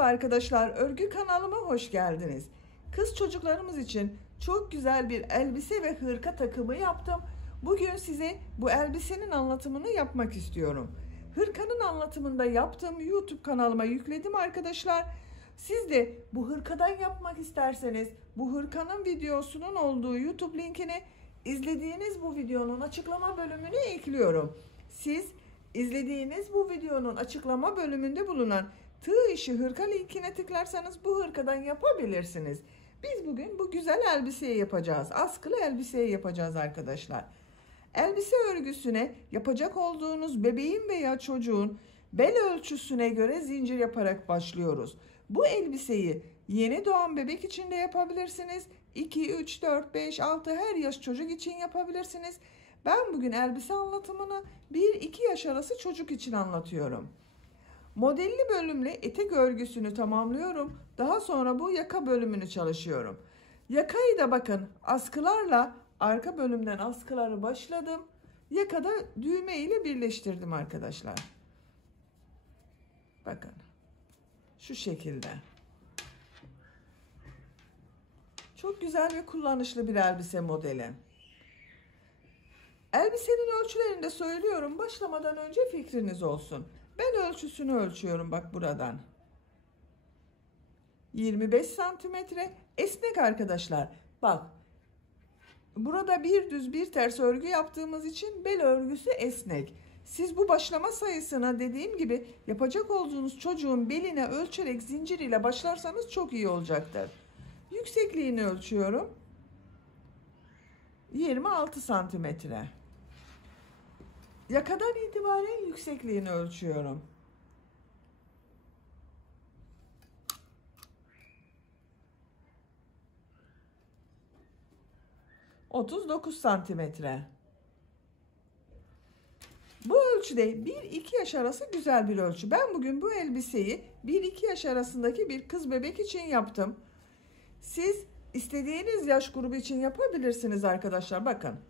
Merhaba arkadaşlar, örgü kanalıma hoş geldiniz. Kız çocuklarımız için çok güzel bir elbise ve hırka takımı yaptım. Bugün size bu elbisenin anlatımını yapmak istiyorum. Hırkanın anlatımını da yaptım, YouTube kanalıma yükledim arkadaşlar. Siz de bu hırkadan yapmak isterseniz bu hırkanın videosunun olduğu YouTube linkini izlediğiniz bu videonun açıklama bölümüne ekliyorum. Siz izlediğiniz bu videonun açıklama bölümünde bulunan tığ işi hırka linkine tıklarsanız bu hırkadan yapabilirsiniz. Biz bugün bu güzel elbiseyi yapacağız. Askılı elbiseyi yapacağız arkadaşlar. Elbise örgüsüne yapacak olduğunuz bebeğin veya çocuğun bel ölçüsüne göre zincir yaparak başlıyoruz. Bu elbiseyi yeni doğan bebek için de yapabilirsiniz. 2, 3, 4, 5, 6 her yaş çocuk için yapabilirsiniz. Ben bugün elbise anlatımını 1-2 yaş arası çocuk için anlatıyorum. Modelli bölümle etek örgüsünü tamamlıyorum. Daha sonra bu yaka bölümünü çalışıyorum. Yakayı da bakın askılarla arka bölümden askıları başladım. Yakada düğme ile birleştirdim arkadaşlar. Bakın. Şu şekilde. Çok güzel ve kullanışlı bir elbise modeli. Elbisenin ölçülerini de söylüyorum. Başlamadan önce fikriniz olsun. Ben ölçüsünü ölçüyorum bak buradan. 25 santimetre esnek arkadaşlar. Bak. Burada bir düz bir ters örgü yaptığımız için bel örgüsü esnek. Siz bu başlama sayısına dediğim gibi yapacak olduğunuz çocuğun beline ölçerek zincir ile başlarsanız çok iyi olacaktır. Yüksekliğini ölçüyorum. 26 santimetre. Yakadan itibaren yüksekliğini ölçüyorum. ...39 santimetre. Bu ölçüde 1-2 yaş arası güzel bir ölçü. Ben bugün bu elbiseyi 1-2 yaş arasındaki bir kız bebek için yaptım. Siz istediğiniz yaş grubu için yapabilirsiniz arkadaşlar. Bakın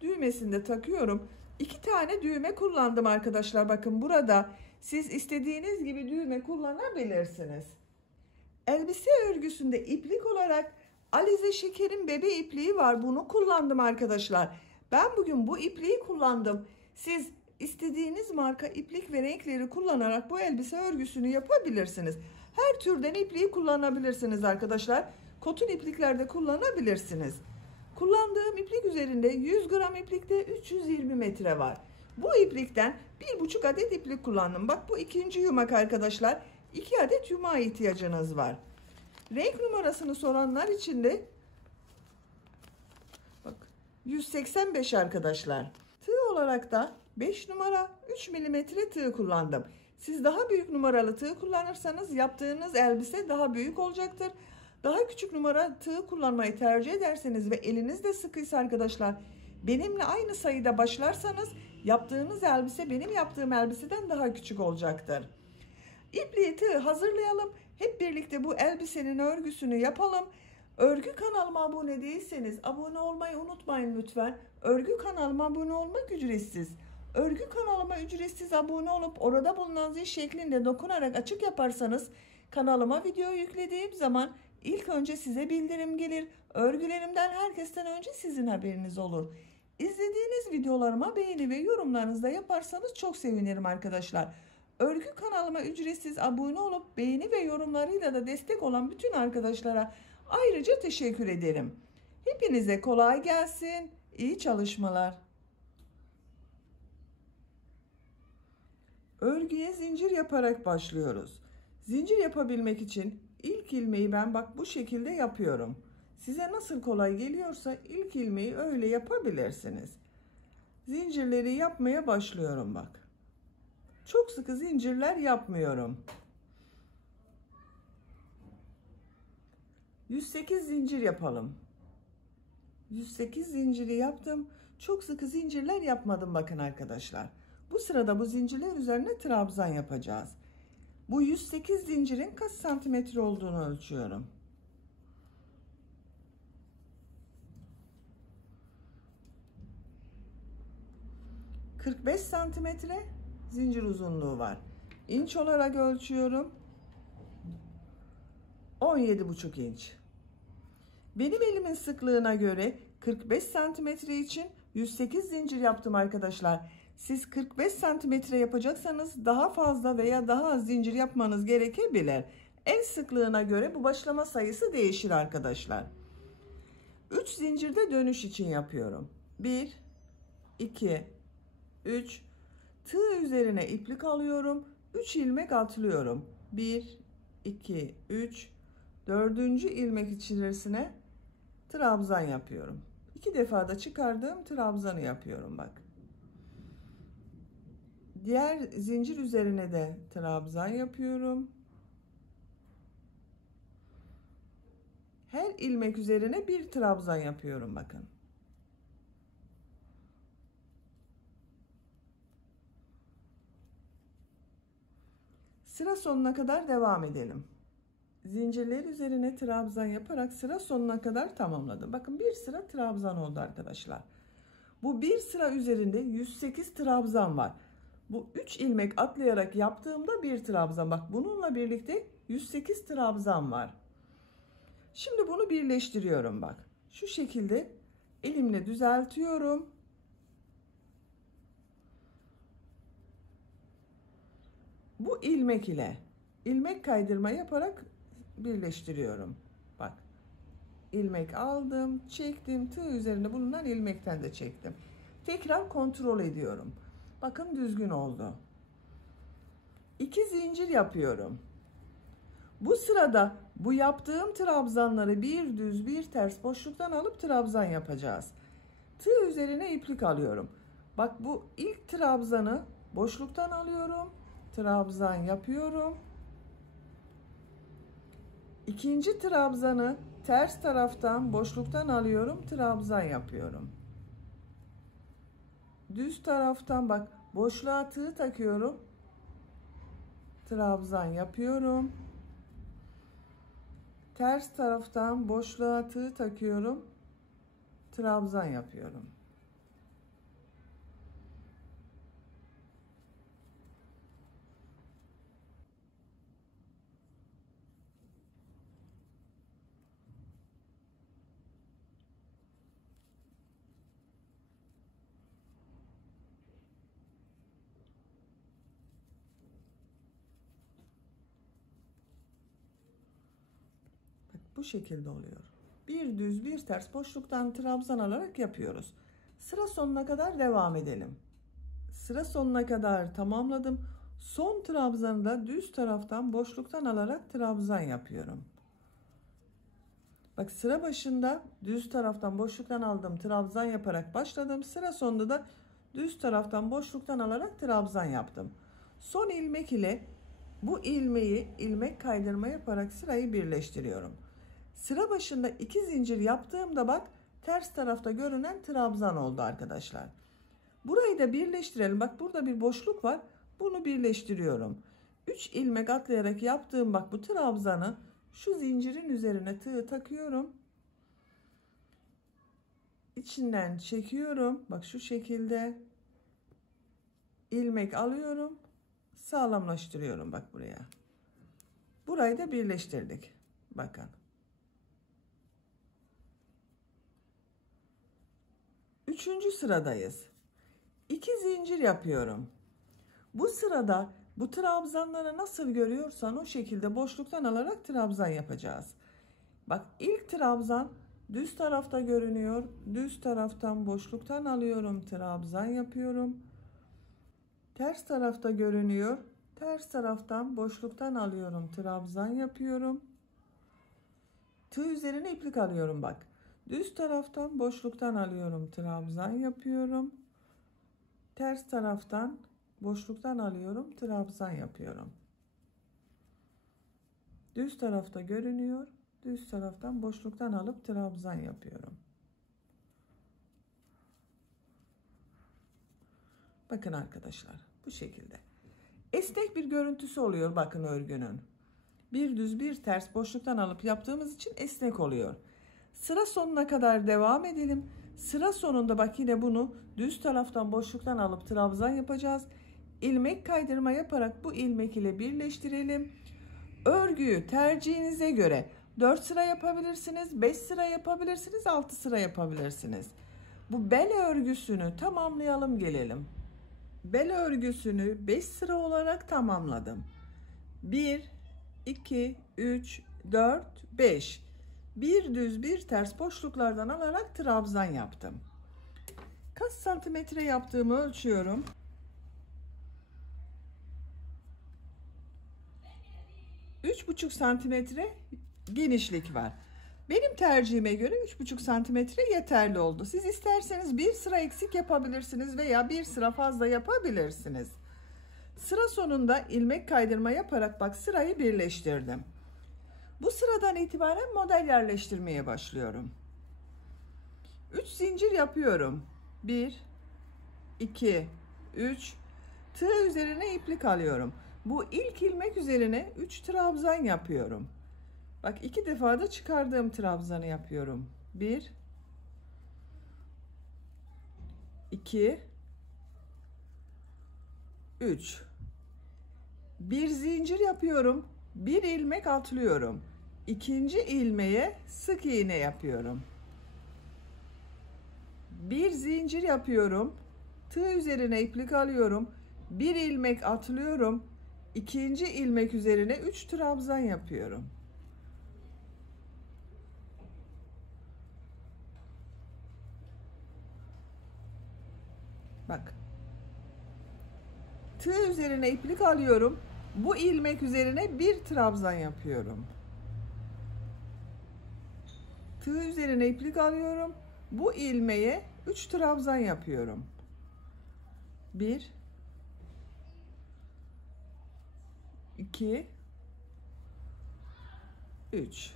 düğmesini de takıyorum. 2 tane düğme kullandım arkadaşlar. Bakın burada siz istediğiniz gibi düğme kullanabilirsiniz. Elbise örgüsünde iplik olarak Alize Şeker'in bebe ipliği var. Bunu kullandım arkadaşlar. Ben bugün bu ipliği kullandım. Siz istediğiniz marka iplik ve renkleri kullanarak bu elbise örgüsünü yapabilirsiniz. Her türden ipliği kullanabilirsiniz arkadaşlar. Koton ipliklerde kullanabilirsiniz. Kullandığım iplik üzerinde 100 gram iplikte 320 metre var. Bu iplikten 1,5 adet iplik kullandım. Bak bu ikinci yumak arkadaşlar. 2 adet yumağa ihtiyacınız var. Renk numarasını soranlar için de bak 185 arkadaşlar. Tığ olarak da 5 numara 3 milimetre tığ kullandım. Siz daha büyük numaralı tığ kullanırsanız yaptığınız elbise daha büyük olacaktır. Daha küçük numara tığ kullanmayı tercih ederseniz ve eliniz de sıkıysa arkadaşlar benimle aynı sayıda başlarsanız yaptığınız elbise benim yaptığım elbiseden daha küçük olacaktır. İpliği tığ hazırlayalım. Hep birlikte bu elbisenin örgüsünü yapalım. Örgü kanalıma abone değilseniz abone olmayı unutmayın lütfen. Örgü kanalıma abone olmak ücretsiz. Örgü kanalıma ücretsiz abone olup orada bulunan zil şeklinde dokunarak açık yaparsanız kanalıma video yüklediğim zaman ilk önce size bildirim gelir. Örgülerimden herkesten önce sizin haberiniz olur. İzlediğiniz videolarıma beğeni ve yorumlarınızı da yaparsanız çok sevinirim arkadaşlar. Örgü kanalıma ücretsiz abone olup beğeni ve yorumlarıyla da destek olan bütün arkadaşlara ayrıca teşekkür ederim. Hepinize kolay gelsin. İyi çalışmalar. Örgüye zincir yaparak başlıyoruz. Zincir yapabilmek için ilk ilmeği ben bak bu şekilde yapıyorum. Size nasıl kolay geliyorsa ilk ilmeği öyle yapabilirsiniz. Zincirleri yapmaya başlıyorum bak. Çok sıkı zincirler yapmıyorum. 108 zincir yapalım. 108 zinciri yaptım. Çok sıkı zincirler yapmadım bakın arkadaşlar. Bu sırada bu zincirler üzerine trabzan yapacağız. Bu 108 zincirin kaç santimetre olduğunu ölçüyorum. ...45 santimetre zincir uzunluğu var. İnç olarak ölçüyorum. 17,5 inç. Benim elimin sıklığına göre 45 santimetre için 108 zincir yaptım arkadaşlar. Siz 45 santimetre yapacaksanız daha fazla veya daha az zincir yapmanız gerekebilir. El sıklığına göre bu başlama sayısı değişir arkadaşlar. 3 zincirde dönüş için yapıyorum. 1, 2, 3. Tığ üzerine iplik alıyorum. 3 ilmek atlıyorum. 1, 2, 3. 4. ilmek içerisine trabzan yapıyorum. 2 defa da çıkardığım trabzanı yapıyorum bak. Diğer zincir üzerine de trabzan yapıyorum. Her ilmek üzerine bir trabzan yapıyorum bakın. Sıra sonuna kadar devam edelim. Zincirler üzerine trabzan yaparak sıra sonuna kadar tamamladım. Bakın bir sıra trabzan oldu arkadaşlar. Bu bir sıra üzerinde 108 trabzan var. Bu 3 ilmek atlayarak yaptığımda bir trabzan. Bak bununla birlikte 108 trabzan var. Şimdi bunu birleştiriyorum bak. Şu şekilde elimle düzeltiyorum. Bu ilmek ile ilmek kaydırma yaparak birleştiriyorum. Bak. İlmek aldım, çektim. Tığ üzerinde bulunan ilmekten de çektim. Tekrar kontrol ediyorum. Bakın düzgün oldu. 2 zincir yapıyorum. Bu sırada bu yaptığım trabzanları bir düz bir ters boşluktan alıp trabzan yapacağız. Tığ üzerine iplik alıyorum. Bak bu ilk trabzanı boşluktan alıyorum. Trabzan yapıyorum. İkinci trabzanı ters taraftan boşluktan alıyorum. Trabzan yapıyorum. Düz taraftan bak boşluğa tığ takıyorum. Trabzan yapıyorum. Ters taraftan boşluğa tığ takıyorum. Trabzan yapıyorum. Bu şekilde oluyor. Bir düz bir ters boşluktan trabzan alarak yapıyoruz. Sıra sonuna kadar devam edelim. Sıra sonuna kadar tamamladım. Son trabzanı da düz taraftan boşluktan alarak trabzan yapıyorum. Bak sıra başında düz taraftan boşluktan aldım, trabzan yaparak başladım. Sıra sonunda da düz taraftan boşluktan alarak trabzan yaptım. Son ilmek ile bu ilmeği ilmek kaydırma yaparak sırayı birleştiriyorum. Sıra başında 2 zincir yaptığımda bak ters tarafta görünen trabzan oldu arkadaşlar. Burayı da birleştirelim. Bak burada bir boşluk var. Bunu birleştiriyorum. 3 ilmek atlayarak yaptığım bak bu trabzanı şu zincirin üzerine tığ takıyorum. İçinden çekiyorum. Bak şu şekilde ilmek alıyorum. Sağlamlaştırıyorum bak buraya. Burayı da birleştirdik. Bakın. 3. sıradayız. 2 zincir yapıyorum. Bu sırada bu trabzanları nasıl görüyorsan o şekilde boşluktan alarak trabzan yapacağız. Bak ilk trabzan düz tarafta görünüyor. Düz taraftan boşluktan alıyorum, trabzan yapıyorum. Ters tarafta görünüyor. Ters taraftan boşluktan alıyorum, trabzan yapıyorum. Tığ üzerine iplik alıyorum bak. Düz taraftan boşluktan alıyorum, trabzan yapıyorum. Ters taraftan boşluktan alıyorum, trabzan yapıyorum. Düz tarafta görünüyor. Düz taraftan boşluktan alıp trabzan yapıyorum. Bakın arkadaşlar bu şekilde. Esnek bir görüntüsü oluyor bakın örgünün. Bir düz bir ters boşluktan alıp yaptığımız için esnek oluyor. Sıra sonuna kadar devam edelim. Sıra sonunda bak yine bunu düz taraftan boşluktan alıp trabzan yapacağız. İlmek kaydırma yaparak bu ilmek ile birleştirelim. Örgüyü tercihinize göre 4 sıra yapabilirsiniz, 5 sıra yapabilirsiniz, 6 sıra yapabilirsiniz. Bu bel örgüsünü tamamlayalım gelelim. Bel örgüsünü 5 sıra olarak tamamladım. 1, 2, 3, 4, 5. Bir düz bir ters boşluklardan alarak trabzan yaptım. Kaç santimetre yaptığımı ölçüyorum. 3,5 santimetre genişlik var. Benim tercihime göre 3,5 santimetre yeterli oldu. Siz isterseniz bir sıra eksik yapabilirsiniz veya bir sıra fazla yapabilirsiniz. Sıra sonunda ilmek kaydırma yaparak bak sırayı birleştirdim. Bu sıradan itibaren model yerleştirmeye başlıyorum. 3 zincir yapıyorum. 1, 2, 3. Tığ üzerine iplik alıyorum. Bu ilk ilmek üzerine 3 trabzan yapıyorum. Bak 2 defa da çıkardığım trabzanı yapıyorum. 1, 2, 3. Bir zincir yapıyorum. Bir ilmek atlıyorum. İkinci ilmeğe sık iğne yapıyorum. Bir zincir yapıyorum. Tığ üzerine iplik alıyorum. Bir ilmek atlıyorum. İkinci ilmek üzerine 3 trabzan yapıyorum. Bak. Tığ üzerine iplik alıyorum. Bu ilmek üzerine bir trabzan yapıyorum. Tığ üzerine iplik alıyorum. Bu ilmeğe 3 trabzan yapıyorum. 1, 2, 3.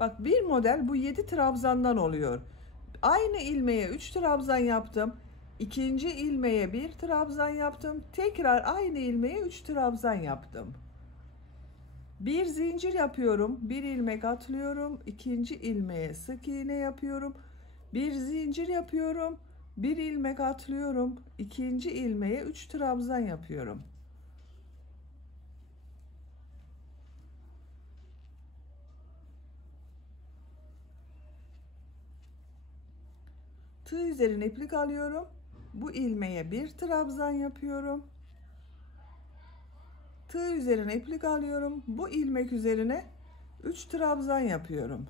Bak bir model bu 7 trabzandan oluyor. Aynı ilmeğe 3 trabzan yaptım. İkinci ilmeğe bir trabzan yaptım. Tekrar aynı ilmeğe 3 trabzan yaptım. Bir zincir yapıyorum. Bir ilmek atlıyorum. İkinci ilmeğe sık iğne yapıyorum. Bir zincir yapıyorum. Bir ilmek atlıyorum. İkinci ilmeğe 3 trabzan yapıyorum. Tığ üzerine iplik alıyorum. Bu ilmeğe bir trabzan yapıyorum. Tığ üzerine iplik alıyorum. Bu ilmek üzerine 3 trabzan yapıyorum.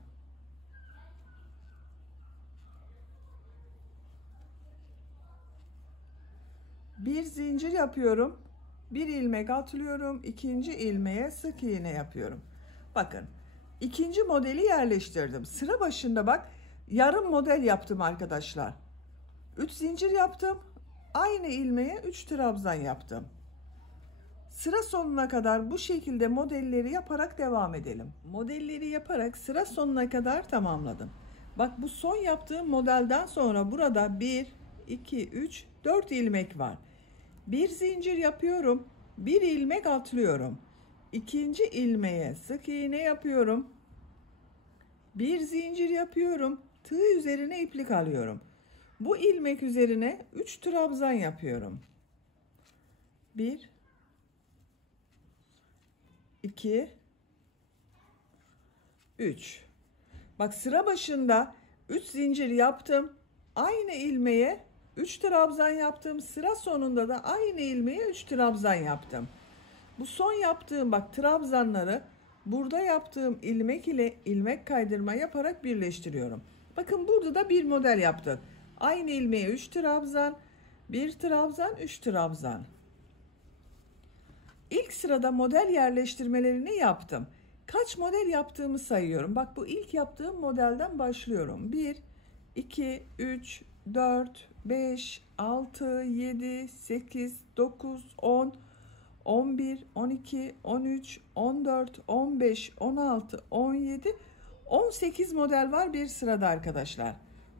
Bir zincir yapıyorum. Bir ilmek atlıyorum. İkinci ilmeğe sık iğne yapıyorum. Bakın. İkinci modeli yerleştirdim. Sıra başında bak yarım model yaptım arkadaşlar. 3 zincir yaptım. Aynı ilmeğe 3 trabzan yaptım. Sıra sonuna kadar bu şekilde modelleri yaparak devam edelim. Modelleri yaparak sıra sonuna kadar tamamladım. Bak bu son yaptığım modelden sonra burada 1, 2, 3, 4 ilmek var. Bir zincir yapıyorum. Bir ilmek atlıyorum. İkinci ilmeğe sık iğne yapıyorum. Bir zincir yapıyorum. Tığ üzerine iplik alıyorum. Bu ilmek üzerine 3 trabzan yapıyorum. 1, 2, 3. Bak sıra başında 3 zincir yaptım. Aynı ilmeğe 3 trabzan yaptım. Sıra sonunda da aynı ilmeğe 3 trabzan yaptım. Bu son yaptığım bak trabzanları burada yaptığım ilmek ile ilmek kaydırma yaparak birleştiriyorum. Bakın burada da bir model yaptık. Aynı ilmeğe 3 trabzan, 1 trabzan, 3 trabzan. İlk sırada model yerleştirmelerini yaptım. Kaç model yaptığımı sayıyorum. Bak bu ilk yaptığım modelden başlıyorum. 1, 2, 3, 4, 5, 6, 7, 8, 9, 10, 11, 12, 13, 14, 15, 16, 17, 18 model var bir sırada arkadaşlar.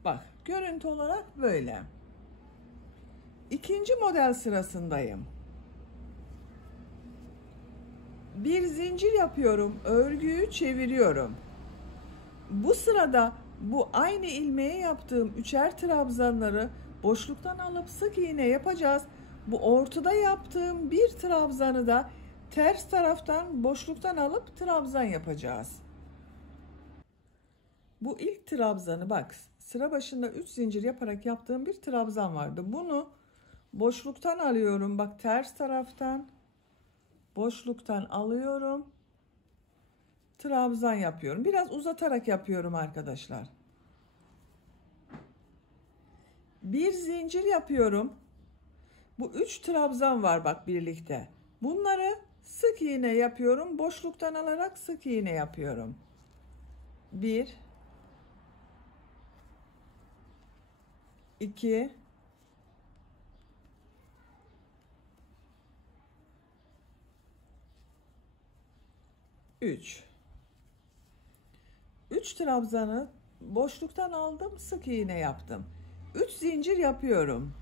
Bak görüntü olarak böyle. İkinci model sırasındayım. Bir zincir yapıyorum, örgüyü çeviriyorum. Bu sırada bu aynı ilmeğe yaptığım üçer trabzanları boşluktan alıp sık iğne yapacağız. Bu ortada yaptığım bir trabzanı da ters taraftan boşluktan alıp trabzan yapacağız. Bu ilk trabzanı bak, sıra başında 3 zincir yaparak yaptığım bir trabzan vardı. Bunu boşluktan alıyorum. Bak, ters taraftan boşluktan alıyorum. Trabzan yapıyorum. Biraz uzatarak yapıyorum arkadaşlar. Bir zincir yapıyorum. Bu 3 trabzan var bak birlikte. Bunları sık iğne yapıyorum. Boşluktan alarak sık iğne yapıyorum. 1 2 3 3 trabzanı boşluktan aldım, sık iğne yaptım. 3 zincir yapıyorum.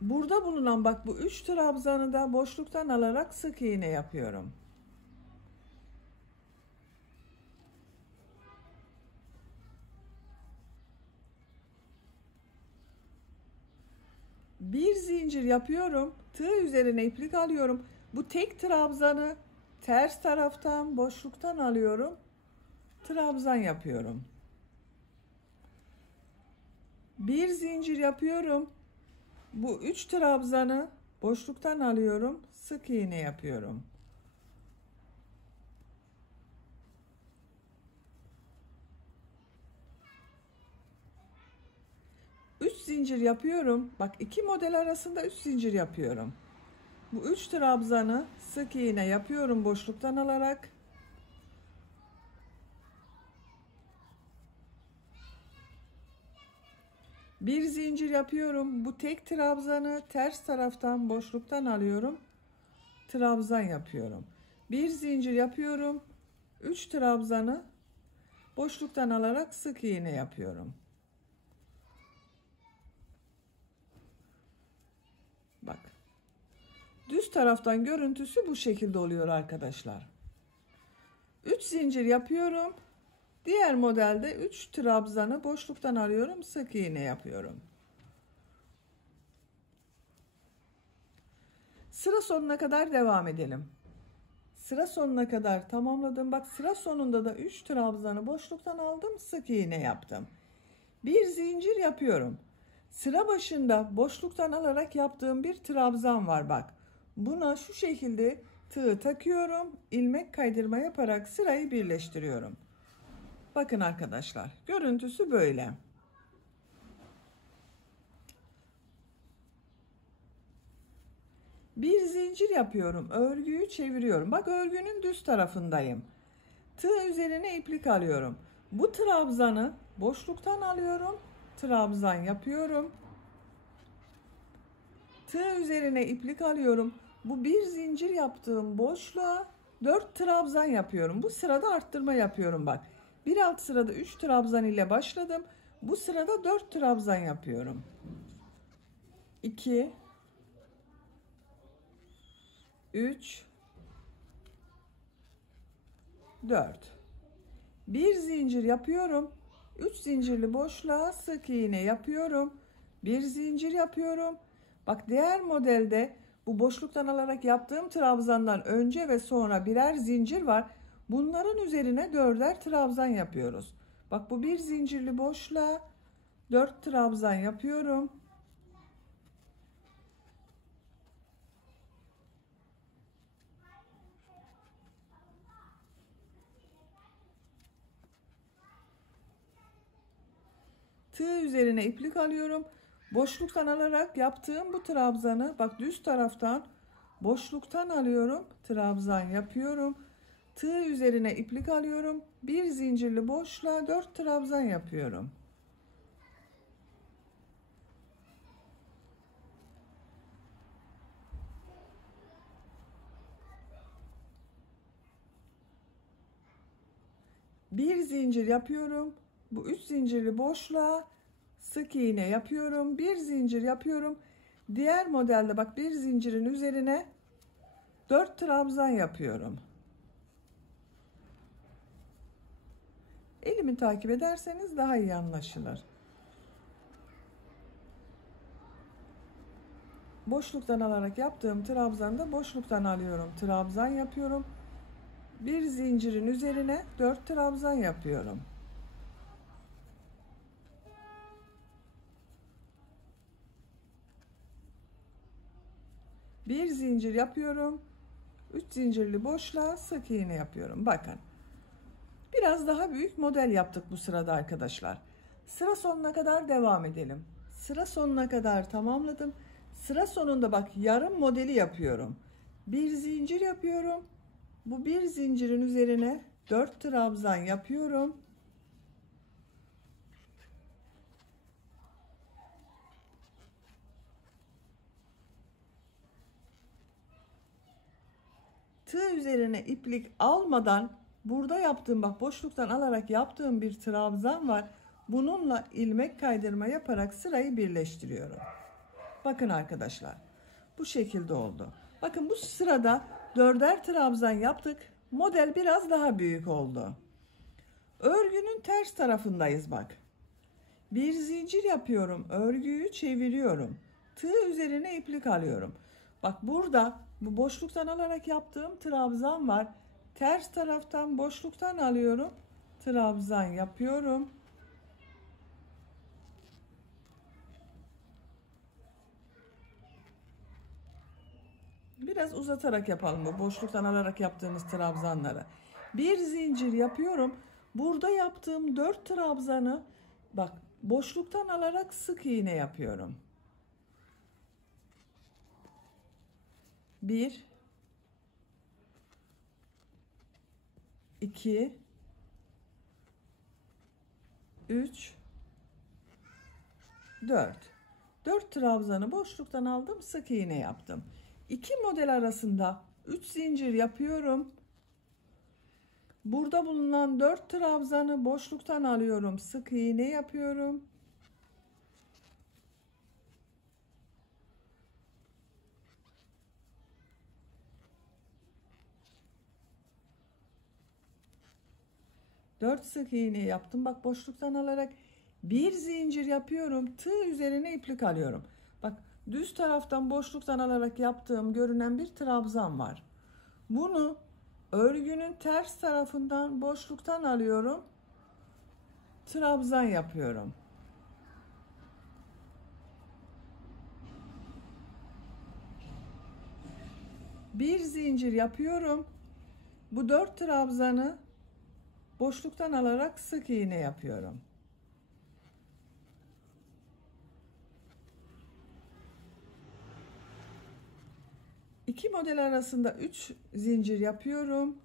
Burada bulunan bak bu 3 trabzanı da boşluktan alarak sık iğne yapıyorum. Bir zincir yapıyorum. Tığ üzerine iplik alıyorum. Bu tek trabzanı ters taraftan boşluktan alıyorum. Trabzan yapıyorum. Bir zincir yapıyorum. Bu 3 trabzanı boşluktan alıyorum. Sık iğne yapıyorum. Üç zincir yapıyorum. Bak, iki model arasında 3 zincir yapıyorum. Bu 3 trabzanı sık iğne yapıyorum boşluktan alarak. Bir zincir yapıyorum. Bu tek trabzanı ters taraftan boşluktan alıyorum. Trabzan yapıyorum. Bir zincir yapıyorum. 3 trabzanı boşluktan alarak sık iğne yapıyorum. Bak. Düz taraftan görüntüsü bu şekilde oluyor arkadaşlar. 3 zincir yapıyorum. Diğer modelde 3 trabzanı boşluktan alıyorum, sık iğne yapıyorum. Sıra sonuna kadar devam edelim. Sıra sonuna kadar tamamladım. Bak, sıra sonunda da 3 trabzanı boşluktan aldım, sık iğne yaptım. Bir zincir yapıyorum. Sıra başında boşluktan alarak yaptığım bir trabzan var bak. Buna şu şekilde tığ takıyorum. İlmek kaydırma yaparak sırayı birleştiriyorum. Bakın arkadaşlar, görüntüsü böyle. Bir zincir yapıyorum. Örgüyü çeviriyorum. Bak, örgünün düz tarafındayım. Tığ üzerine iplik alıyorum. Bu trabzanı boşluktan alıyorum. Trabzan yapıyorum. Tığ üzerine iplik alıyorum. Bu bir zincir yaptığım boşluğa 4 trabzan yapıyorum. Bu sırada arttırma yapıyorum bak. Bir alt sırada 3 trabzan ile başladım. Bu sırada 4 trabzan yapıyorum. 2 3 4 bir zincir yapıyorum. 3 zincirli boşluğa sık iğne yapıyorum. Bir zincir yapıyorum. Bak, diğer modelde bu boşluktan alarak yaptığım trabzandan önce ve sonra birer zincir var. Bunların üzerine 4'er trabzan yapıyoruz. Bak, bu bir zincirli boşluğa 4 trabzan yapıyorum. Tığ üzerine iplik alıyorum. Boşluktan alarak yaptığım bu trabzanı bak, düz taraftan boşluktan alıyorum. Trabzan yapıyorum. Tığ üzerine iplik alıyorum. Bir zincirli boşluğa 4 trabzan yapıyorum. Bir zincir yapıyorum. Bu 3 zincirli boşluğa sık iğne yapıyorum. Bir zincir yapıyorum. Diğer modelde bak, bir zincirin üzerine 4 trabzan yapıyorum. Elimi takip ederseniz daha iyi anlaşılır. Boşluktan alarak yaptığım trabzanı da boşluktan alıyorum. Trabzan yapıyorum. Bir zincirin üzerine 4 trabzan yapıyorum. Bir zincir yapıyorum. 3 zincirli boşluğa sık iğne yapıyorum. Bakın. Biraz daha büyük model yaptık bu sırada arkadaşlar. Sıra sonuna kadar devam edelim. Sıra sonuna kadar tamamladım. Sıra sonunda bak yarım modeli yapıyorum. Bir zincir yapıyorum. Bu bir zincirin üzerine 4 trabzan yapıyorum. Tığ üzerine iplik almadan burada yaptığım, bak boşluktan alarak yaptığım bir trabzan var. Bununla ilmek kaydırma yaparak sırayı birleştiriyorum. Bakın arkadaşlar, bu şekilde oldu. Bakın bu sırada 4'er trabzan yaptık. Model biraz daha büyük oldu. Örgünün ters tarafındayız bak. Bir zincir yapıyorum, örgüyü çeviriyorum. Tığ üzerine iplik alıyorum. Bak burada bu boşluktan alarak yaptığım trabzan var. Ters taraftan boşluktan alıyorum. Trabzan yapıyorum. Biraz uzatarak yapalım bu boşluktan alarak yaptığımız trabzanları. Bir zincir yapıyorum. Burada yaptığım 4 trabzanı bak boşluktan alarak sık iğne yapıyorum. 1 2 3 4 4 trabzanı boşluktan aldım, sık iğne yaptım. İki model arasında 3 zincir yapıyorum. Burada bulunan 4 trabzanı boşluktan alıyorum, sık iğne yapıyorum. Dört sık iğne yaptım. Bak boşluktan alarak bir zincir yapıyorum. Tığ üzerine iplik alıyorum. Bak düz taraftan boşluktan alarak yaptığım görünen bir trabzan var. Bunu örgünün ters tarafından boşluktan alıyorum. Trabzan yapıyorum. Bir zincir yapıyorum. Bu 4 trabzanı boşluktan alarak sık iğne yapıyorum. İki model arasında 3 zincir yapıyorum.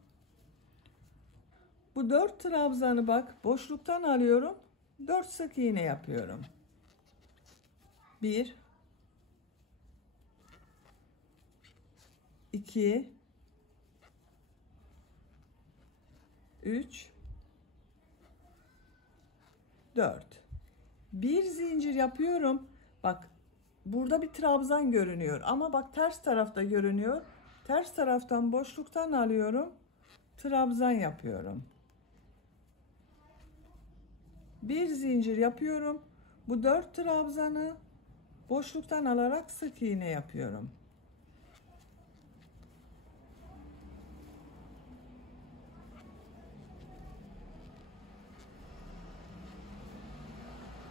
Bu 4 trabzanı bak boşluktan alıyorum. 4 sık iğne yapıyorum. 1 2 3 4 bir zincir yapıyorum. Bak burada bir trabzan görünüyor ama bak ters tarafta görünüyor. Ters taraftan boşluktan alıyorum. Trabzan yapıyorum. Bir zincir yapıyorum. Bu 4 trabzanı boşluktan alarak sık iğne yapıyorum.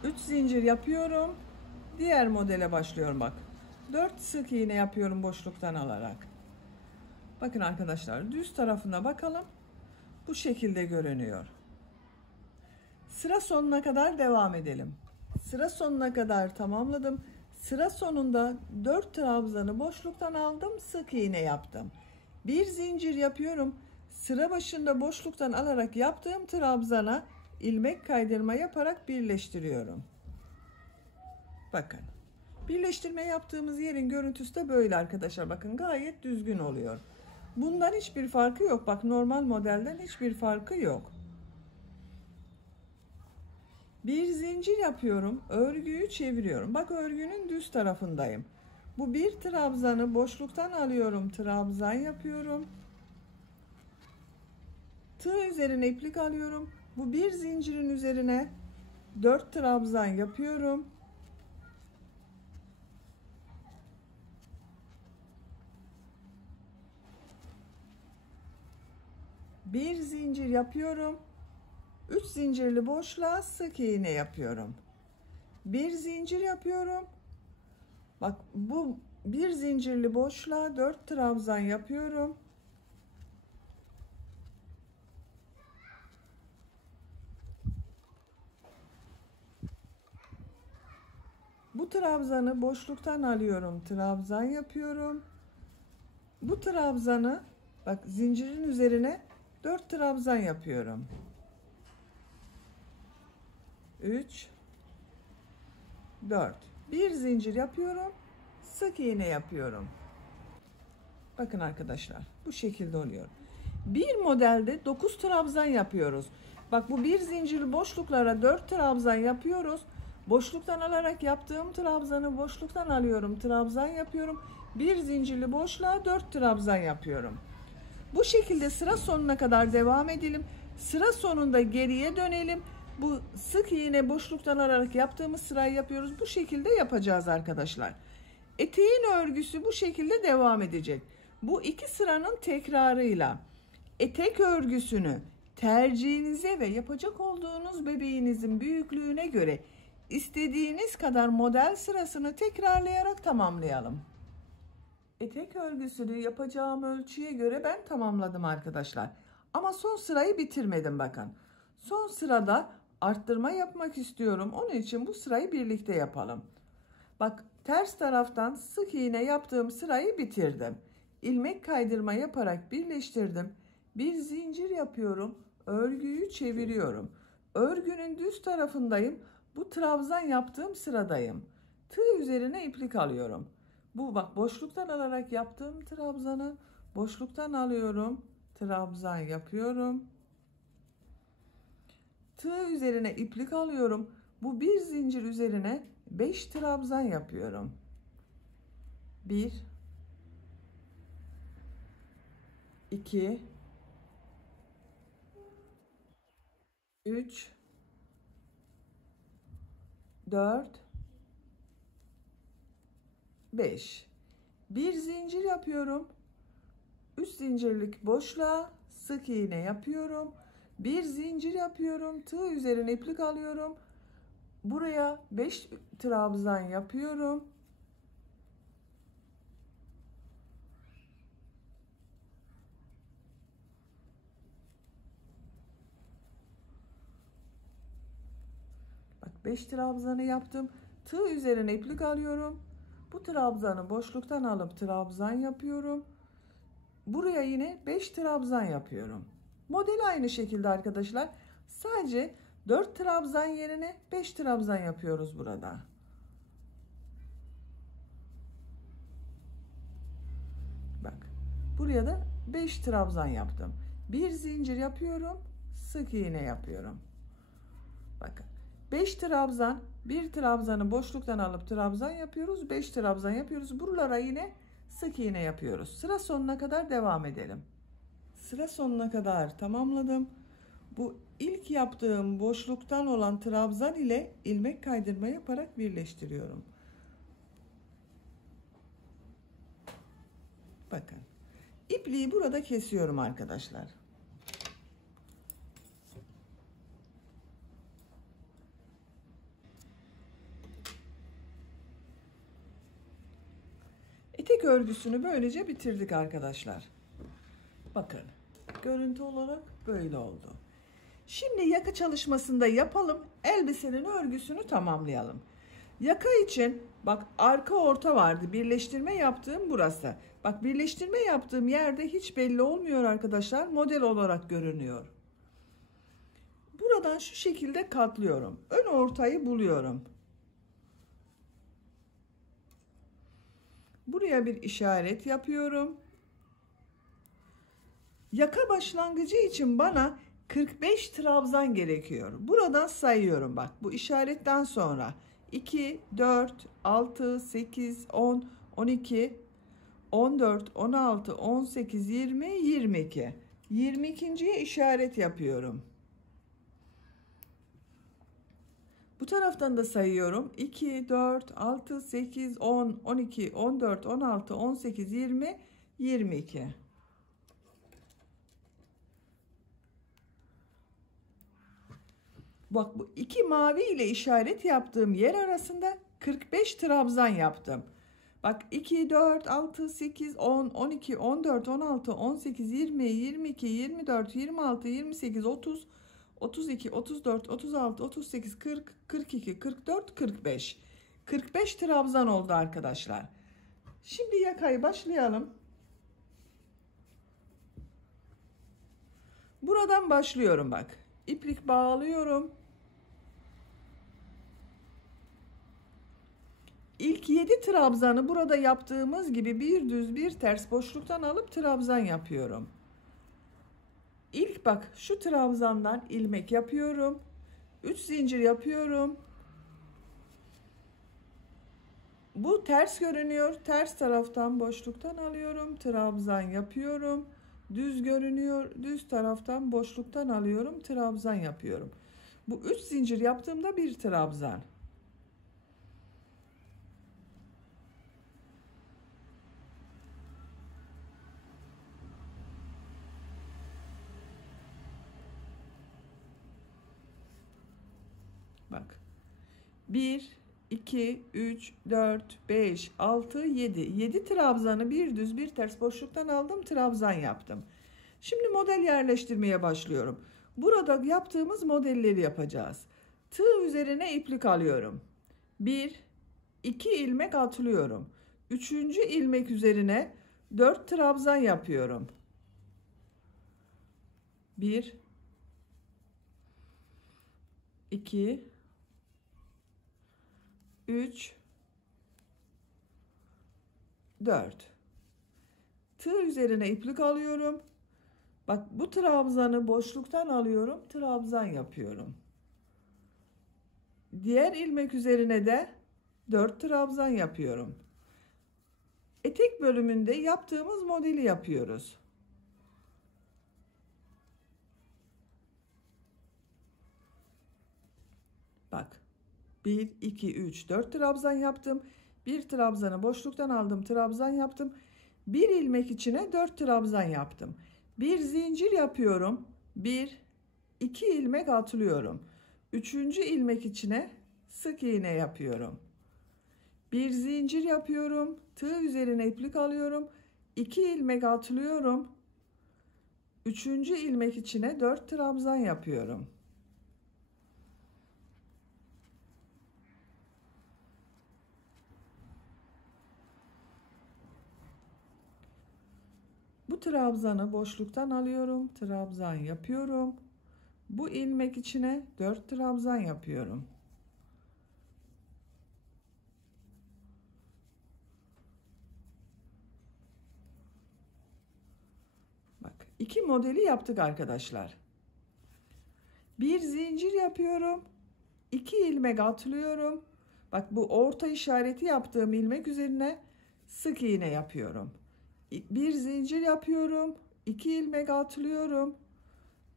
Üç zincir yapıyorum. Diğer modele başlıyorum bak. 4 sık iğne yapıyorum boşluktan alarak. Bakın arkadaşlar düz tarafına bakalım. Bu şekilde görünüyor. Sıra sonuna kadar devam edelim. Sıra sonuna kadar tamamladım. Sıra sonunda 4 trabzanı boşluktan aldım, sık iğne yaptım. Bir zincir yapıyorum. Sıra başında boşluktan alarak yaptığım trabzana ilmek kaydırma yaparak birleştiriyorum. Bakın. Birleştirme yaptığımız yerin görüntüsü de böyle arkadaşlar. Bakın gayet düzgün oluyor. Bundan hiçbir farkı yok. Bak normal modelden hiçbir farkı yok. Bir zincir yapıyorum. Örgüyü çeviriyorum. Bak örgünün düz tarafındayım. Bu bir trabzanı boşluktan alıyorum. Trabzan yapıyorum. Tığ üzerine iplik alıyorum. Bu bir zincirin üzerine 4 trabzan yapıyorum. Bir zincir yapıyorum. 3 zincirli boşluğa sık iğne yapıyorum. Bir zincir yapıyorum. Bak bu bir zincirli boşluğa 4 trabzan yapıyorum. Bu trabzanı boşluktan alıyorum. Trabzan yapıyorum. Bu trabzanı bak zincirin üzerine 4 trabzan yapıyorum. 3 4 bir zincir yapıyorum. Sık iğne yapıyorum. Bakın arkadaşlar bu şekilde oluyor. Bir modelde 9 trabzan yapıyoruz. Bak bu bir zincirli boşluklara 4 trabzan yapıyoruz. Boşluktan alarak yaptığım trabzanı boşluktan alıyorum. Trabzan yapıyorum. Bir zincirli boşluğa 4 trabzan yapıyorum. Bu şekilde sıra sonuna kadar devam edelim. Sıra sonunda geriye dönelim. Bu sık iğne boşluktan alarak yaptığımız sırayı yapıyoruz. Bu şekilde yapacağız arkadaşlar. Eteğin örgüsü bu şekilde devam edecek. Bu iki sıranın tekrarıyla etek örgüsünü tercihinize ve yapacak olduğunuz bebeğinizin büyüklüğüne göre istediğiniz kadar model sırasını tekrarlayarak tamamlayalım. Etek örgüsünü yapacağım ölçüye göre ben tamamladım arkadaşlar. Ama son sırayı bitirmedim bakın. Son sırada arttırma yapmak istiyorum. Onun için bu sırayı birlikte yapalım. Bak ters taraftan sık iğne yaptığım sırayı bitirdim. İlmek kaydırma yaparak birleştirdim. Bir zincir yapıyorum. Örgüyü çeviriyorum. Örgünün düz tarafındayım. Bu trabzan yaptığım sıradayım. Tığ üzerine iplik alıyorum. Bu bak boşluktan alarak yaptığım trabzanı boşluktan alıyorum. Trabzan yapıyorum. Tığ üzerine iplik alıyorum. Bu bir zincir üzerine 5 trabzan yapıyorum. 1 2 3 4 5 bir zincir yapıyorum. 3 zincirlik boşluğa sık iğne yapıyorum. Bir zincir yapıyorum. Tığ üzerine iplik alıyorum. Buraya 5 trabzan yapıyorum. Bak 5 trabzanı yaptım. Tığ üzerine iplik alıyorum. Bu trabzanı boşluktan alıp trabzan yapıyorum. Buraya yine 5 trabzan yapıyorum. Model aynı şekilde arkadaşlar. Sadece 4 trabzan yerine 5 trabzan yapıyoruz burada. Bak. Buraya da 5 trabzan yaptım. Bir zincir yapıyorum. Sık iğne yapıyorum. Bakın. 5 trabzan, bir trabzanı boşluktan alıp trabzan yapıyoruz. 5 trabzan yapıyoruz. Buralara yine sık iğne yapıyoruz. Sıra sonuna kadar devam edelim. Sıra sonuna kadar tamamladım. Bu ilk yaptığım boşluktan olan trabzan ile ilmek kaydırma yaparak birleştiriyorum. Bakın. İpliği burada kesiyorum arkadaşlar. Etek örgüsünü böylece bitirdik arkadaşlar. Bakın. Görüntü olarak böyle oldu. Şimdi yaka çalışmasında yapalım. Elbisenin örgüsünü tamamlayalım. Yaka için bak arka orta vardı. Birleştirme yaptığım burası. Bak birleştirme yaptığım yerde hiç belli olmuyor arkadaşlar. Model olarak görünüyor. Buradan şu şekilde katlıyorum. Ön ortayı buluyorum. Buraya bir işaret yapıyorum. Yaka başlangıcı için bana 45 trabzan gerekiyor. Buradan sayıyorum bak bu işaretten sonra 2, 4, 6, 8, 10, 12, 14, 16, 18, 20, 22. 22.'ye işaret yapıyorum. Bu taraftan da sayıyorum. 2, 4, 6, 8, 10, 12, 14, 16, 18, 20, 22. Bak, bu iki mavi ile işaret yaptığım yer arasında 45 trabzan yaptım. Bak, 2, 4, 6, 8, 10, 12, 14, 16, 18, 20, 22, 24, 26, 28, 30, 32, 34, 36, 38, 40, 42, 44, 45. 45 trabzan oldu arkadaşlar. Şimdi yakayı başlayalım. Buradan başlıyorum bak. İplik bağlıyorum. İlk 7 trabzanı burada yaptığımız gibi bir düz bir ters boşluktan alıp trabzan yapıyorum. İlk bak şu trabzandan ilmek yapıyorum. 3 zincir yapıyorum. Bu ters görünüyor. Ters taraftan boşluktan alıyorum. Trabzan yapıyorum. Düz görünüyor. Düz taraftan boşluktan alıyorum. Trabzan yapıyorum. Bu 3 zincir yaptığımda bir trabzan. Bak. 1, 2, 3, 4, 5, 6, 7. 7 trabzanı bir düz bir ters boşluktan aldım. Trabzan yaptım. Şimdi model yerleştirmeye başlıyorum. Burada yaptığımız modelleri yapacağız. Tığ üzerine iplik alıyorum. 1, 2 ilmek atlıyorum. 3. ilmek üzerine 4 trabzan yapıyorum. 1, 2, 3, 4. Tığ üzerine iplik alıyorum. Bak, bu trabzanı boşluktan alıyorum. Trabzan yapıyorum. Diğer ilmek üzerine de 4 trabzan yapıyorum. Etek bölümünde yaptığımız modeli yapıyoruz. Bak. 1, 2, 3, 4 trabzan yaptım. Bir trabzanı boşluktan aldım. Trabzan yaptım. Bir ilmek içine 4 trabzan yaptım. Bir zincir yapıyorum. 1, 2 ilmek atlıyorum. 3. ilmek içine sık iğne yapıyorum. Bir zincir yapıyorum. Tığ üzerine iplik alıyorum. 2 ilmek atlıyorum. 3. ilmek içine 4 trabzan yapıyorum. Bu trabzanı boşluktan alıyorum. Trabzan yapıyorum. Bu ilmek içine 4 trabzan yapıyorum. Bak, iki modeli yaptık arkadaşlar. Bir zincir yapıyorum. 2 ilmek atlıyorum. Bak, bu orta işareti yaptığım ilmek üzerine sık iğne yapıyorum. Bir zincir yapıyorum. 2 ilmek atlıyorum.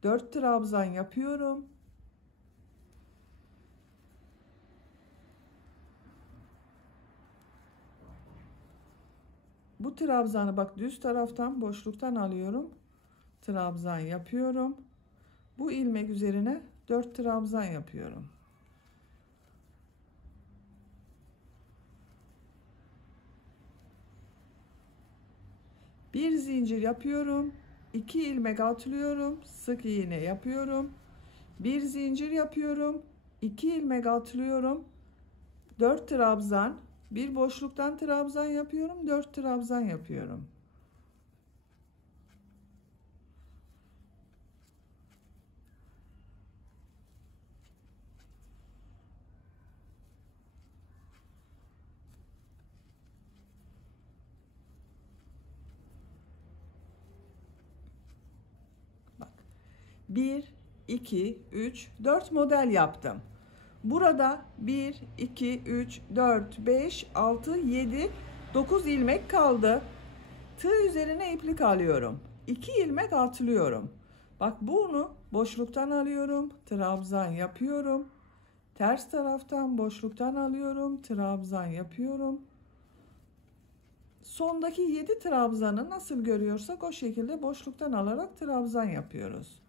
4 trabzan yapıyorum. Bu trabzanı bak düz taraftan boşluktan alıyorum. Trabzan yapıyorum. Bu ilmek üzerine 4 trabzan yapıyorum. Bir zincir yapıyorum. 2 ilmek atlıyorum. Sık iğne yapıyorum. Bir zincir yapıyorum. 2 ilmek atlıyorum. 4 trabzan. Bir boşluktan trabzan yapıyorum. 4 trabzan yapıyorum. Bak. 1, 2, 3, 4 model yaptım. Burada 1, 2, 3, 4, 5, 6, 7, 9 ilmek kaldı. Tığ üzerine iplik alıyorum. 2 ilmek atlıyorum. Bak, bunu boşluktan alıyorum. Trabzan yapıyorum. Ters taraftan boşluktan alıyorum. Trabzan yapıyorum. Sondaki 7 trabzanı nasıl görüyorsak o şekilde boşluktan alarak trabzan yapıyoruz.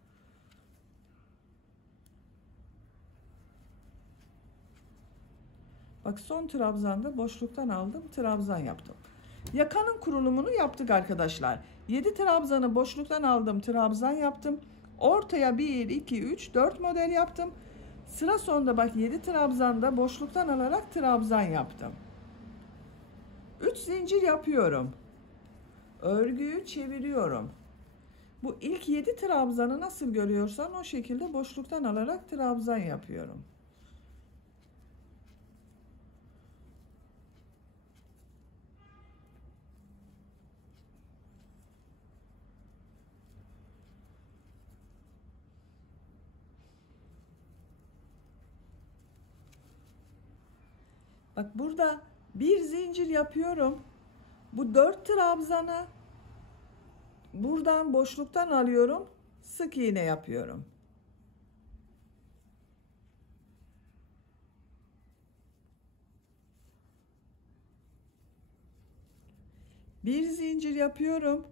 Bak son trabzanda boşluktan aldım, trabzan yaptım. Yakanın kurulumunu yaptık arkadaşlar. 7 trabzanı boşluktan aldım, trabzan yaptım. Ortaya 1, 2, 3, 4 model yaptım. Sıra sonunda bak 7 trabzanda boşluktan alarak trabzan yaptım. 3 zincir yapıyorum. Örgüyü çeviriyorum. Bu ilk 7 trabzanı nasıl görüyorsan o şekilde boşluktan alarak trabzan yapıyorum. Bak burada bir zincir yapıyorum. Bu 4 trabzanı buradan boşluktan alıyorum. Sık iğne yapıyorum. Bir zincir yapıyorum.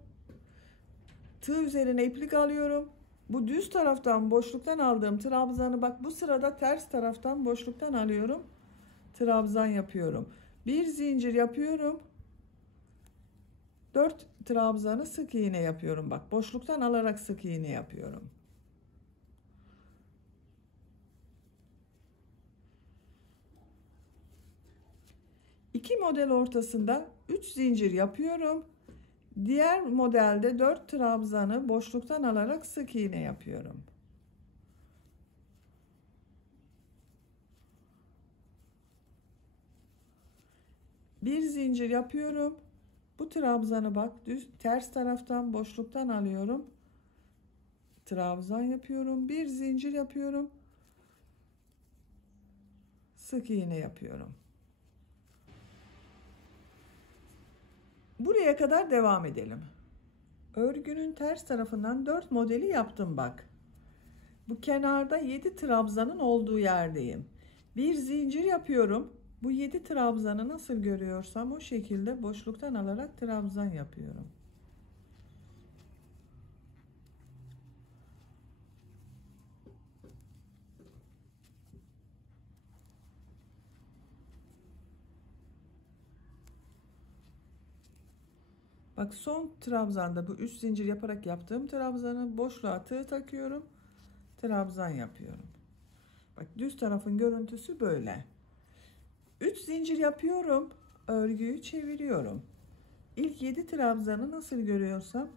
Tığ üzerine iplik alıyorum. Bu düz taraftan boşluktan aldığım trabzanı bak bu sırada ters taraftan boşluktan alıyorum. Trabzan yapıyorum. Bir zincir yapıyorum. 4 trabzanı sık iğne yapıyorum. Bak boşluktan alarak sık iğne yapıyorum. İki model ortasında 3 zincir yapıyorum. Diğer modelde 4 trabzanı boşluktan alarak sık iğne yapıyorum. Bir zincir yapıyorum. Bu trabzanı bak düz ters taraftan boşluktan alıyorum. Trabzan yapıyorum. Bir zincir yapıyorum. Sık iğne yapıyorum. Buraya kadar devam edelim. Örgünün ters tarafından 4 modeli yaptım bak. Bu kenarda 7 trabzanın olduğu yerdeyim. Bir zincir yapıyorum. Bu 7 trabzanı nasıl görüyorsam o şekilde boşluktan alarak trabzan yapıyorum. Bak son trabzanda bu 3 zincir yaparak yaptığım trabzanı boşluğa tığ takıyorum. Trabzan yapıyorum. Bak düz tarafın görüntüsü böyle. 3 zincir yapıyorum. Örgüyü çeviriyorum. İlk 7 trabzanı nasıl görüyorsam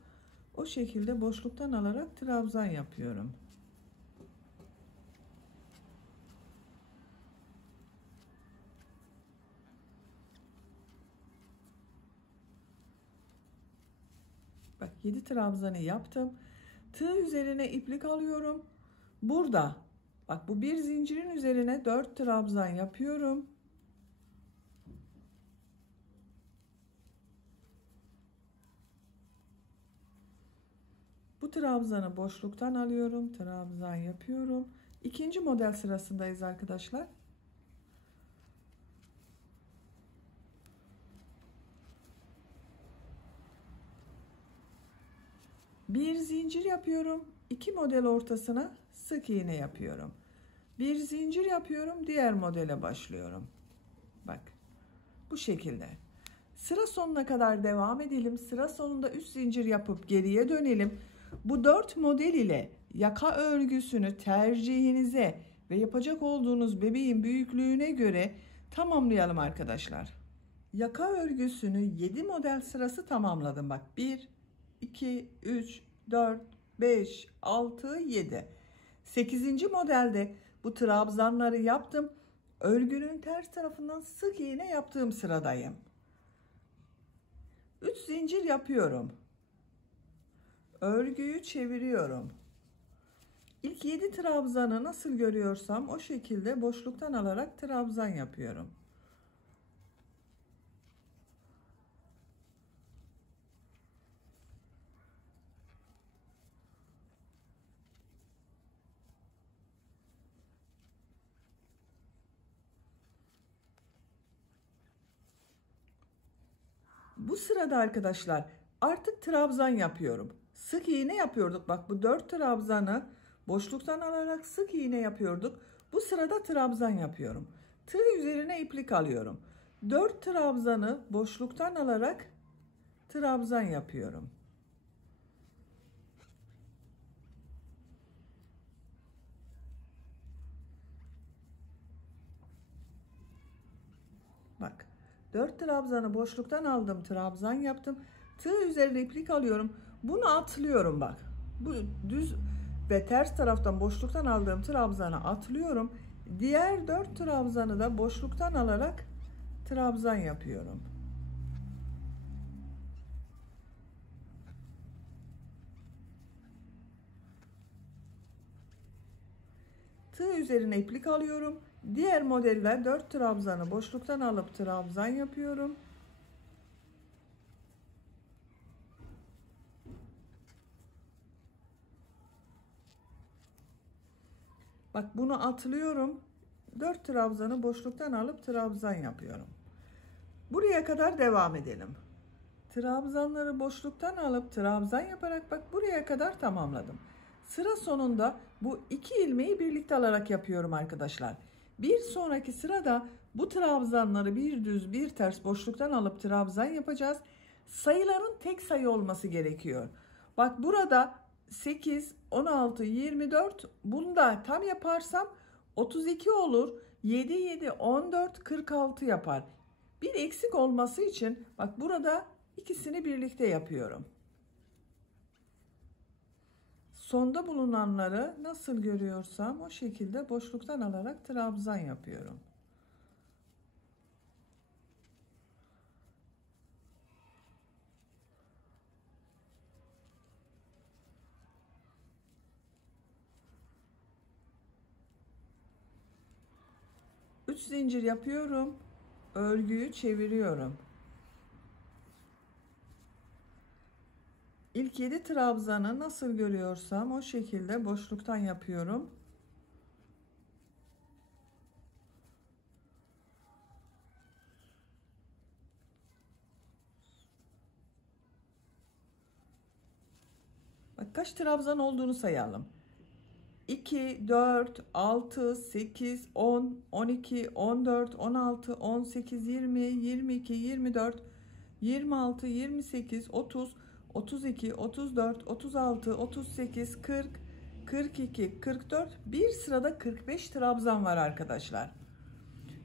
o şekilde boşluktan alarak trabzan yapıyorum. Bak 7 trabzanı yaptım. Tığ üzerine iplik alıyorum. Burada bak bu bir zincirin üzerine 4 trabzan yapıyorum. Bu trabzanı boşluktan alıyorum. Trabzan yapıyorum. İkinci model sırasındayız arkadaşlar. Bir zincir yapıyorum. 2 model ortasına sık iğne yapıyorum. Bir zincir yapıyorum. Diğer modele başlıyorum. Bak. Bu şekilde. Sıra sonuna kadar devam edelim. Sıra sonunda 3 zincir yapıp geriye dönelim. Bu 4 model ile yaka örgüsünü tercihinize ve yapacak olduğunuz bebeğin büyüklüğüne göre tamamlayalım arkadaşlar. Yaka örgüsünü 7 model sırası tamamladım. Bak 1, 2, 3, 4, 5, 6, 7. 8. modelde bu trabzanları yaptım. Örgünün ters tarafından sık iğne yaptığım sıradayım. 3 zincir yapıyorum. Örgüyü çeviriyorum. İlk 7 trabzanı nasıl görüyorsam o şekilde boşluktan alarak trabzan yapıyorum. Bu sırada arkadaşlar artık trabzan yapıyorum. Sık iğne yapıyorduk. Bak bu 4 trabzanı boşluktan alarak sık iğne yapıyorduk. Bu sırada trabzan yapıyorum. Tığ üzerine iplik alıyorum. 4 trabzanı boşluktan alarak trabzan yapıyorum. Bak, 4 trabzanı boşluktan aldım, trabzan yaptım. Tığ üzerine iplik alıyorum. Bunu atlıyorum bak. Bu düz ve ters taraftan boşluktan aldığım trabzanı atlıyorum. Diğer 4 trabzanı da boşluktan alarak trabzan yapıyorum. Tığ üzerine iplik alıyorum. Diğer modelle 4 trabzanı boşluktan alıp trabzan yapıyorum. Bak, bunu atlıyorum. 4 trabzanı boşluktan alıp trabzan yapıyorum. Buraya kadar devam edelim. Trabzanları boşluktan alıp trabzan yaparak bak buraya kadar tamamladım. Sıra sonunda bu 2 ilmeği birlikte alarak yapıyorum arkadaşlar. Bir sonraki sırada bu trabzanları bir düz bir ters boşluktan alıp trabzan yapacağız. Sayıların tek sayı olması gerekiyor. Bak burada 8, 16, 24, bunu da tam yaparsam 32 olur. 7, 7, 14, 46 yapar. Bir eksik olması için bak burada ikisini birlikte yapıyorum. Sonda bulunanları nasıl görüyorsam o şekilde boşluktan alarak trabzan yapıyorum. Üç zincir yapıyorum. Örgüyü çeviriyorum. İlk 7 trabzanı nasıl görüyorsam o şekilde boşluktan yapıyorum. Bak kaç trabzan olduğunu sayalım. 2, 4, 6, 8, 10, 12, 14, 16, 18, 20, 22, 24, 26, 28, 30, 32, 34, 36, 38, 40, 42, 44. Bir sırada 45 trabzan var arkadaşlar.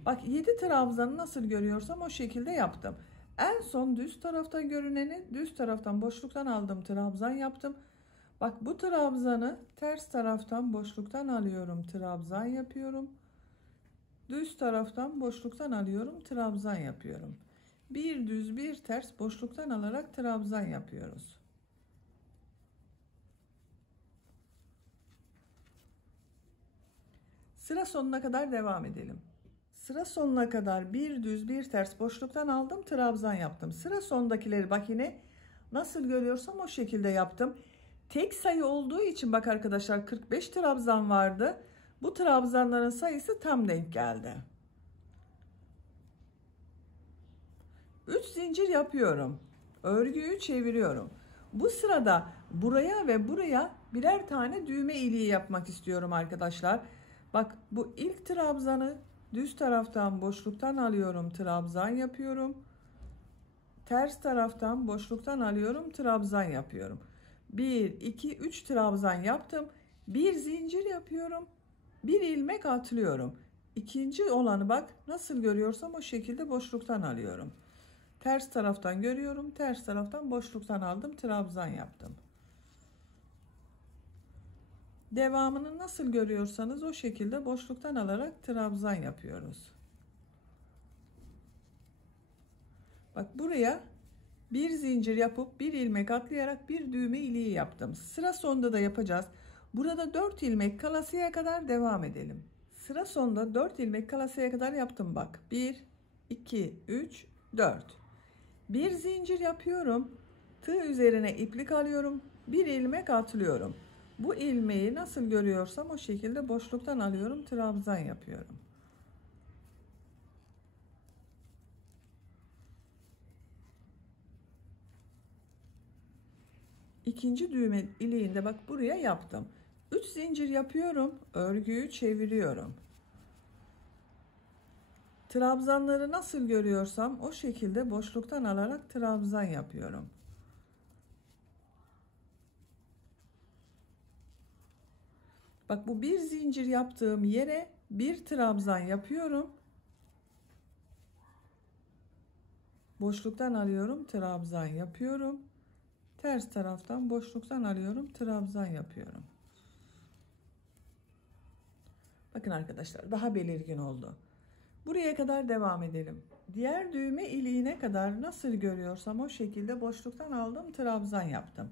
Bak 7 trabzanı nasıl görüyorsam o şekilde yaptım. En son düz taraftan görüneni düz taraftan boşluktan aldım, trabzan yaptım. Bak bu trabzanı ters taraftan boşluktan alıyorum, trabzan yapıyorum. Düz taraftan boşluktan alıyorum, trabzan yapıyorum. Bir düz bir ters boşluktan alarak trabzan yapıyoruz. Sıra sonuna kadar devam edelim. Sıra sonuna kadar bir düz bir ters boşluktan aldım, trabzan yaptım. Sıra sondakileri bak yine nasıl görüyorsam o şekilde yaptım. Tek sayı olduğu için bak arkadaşlar 45 trabzan vardı. Bu trabzanların sayısı tam denk geldi. 3 zincir yapıyorum. Örgüyü çeviriyorum. Bu sırada buraya ve buraya birer tane düğme iliği yapmak istiyorum arkadaşlar. Bak bu ilk trabzanı düz taraftan boşluktan alıyorum, trabzan yapıyorum. Ters taraftan boşluktan alıyorum, trabzan yapıyorum. 1, 2, 3 trabzan yaptım. Bir zincir yapıyorum. Bir ilmek atlıyorum. İkinci olanı bak nasıl görüyorsam o şekilde boşluktan alıyorum. Ters taraftan görüyorum. Ters taraftan boşluktan aldım. Trabzan yaptım. Devamını nasıl görüyorsanız o şekilde boşluktan alarak trabzan yapıyoruz. Bak buraya bir zincir yapıp bir ilmek atlayarak bir düğme iliği yaptım. Sıra sonunda da yapacağız. Burada 4 ilmek kalasıya kadar devam edelim. Sıra sonunda 4 ilmek kalasıya kadar yaptım bak. 1, 2, 3, 4. Bir zincir yapıyorum. Tığ üzerine iplik alıyorum. Bir ilmek atlıyorum. Bu ilmeği nasıl görüyorsam o şekilde boşluktan alıyorum. Trabzan yapıyorum. İkinci düğme iliğinde bak buraya yaptım. 3 zincir yapıyorum. Örgüyü çeviriyorum. Trabzanları nasıl görüyorsam o şekilde boşluktan alarak trabzan yapıyorum. Bak, bu bir zincir yaptığım yere bir trabzan yapıyorum. Boşluktan alıyorum, trabzan yapıyorum. Ters taraftan boşluktan alıyorum, trabzan yapıyorum. Bakın arkadaşlar, daha belirgin oldu. Buraya kadar devam edelim. Diğer düğme iliğine kadar nasıl görüyorsam o şekilde boşluktan aldım, trabzan yaptım.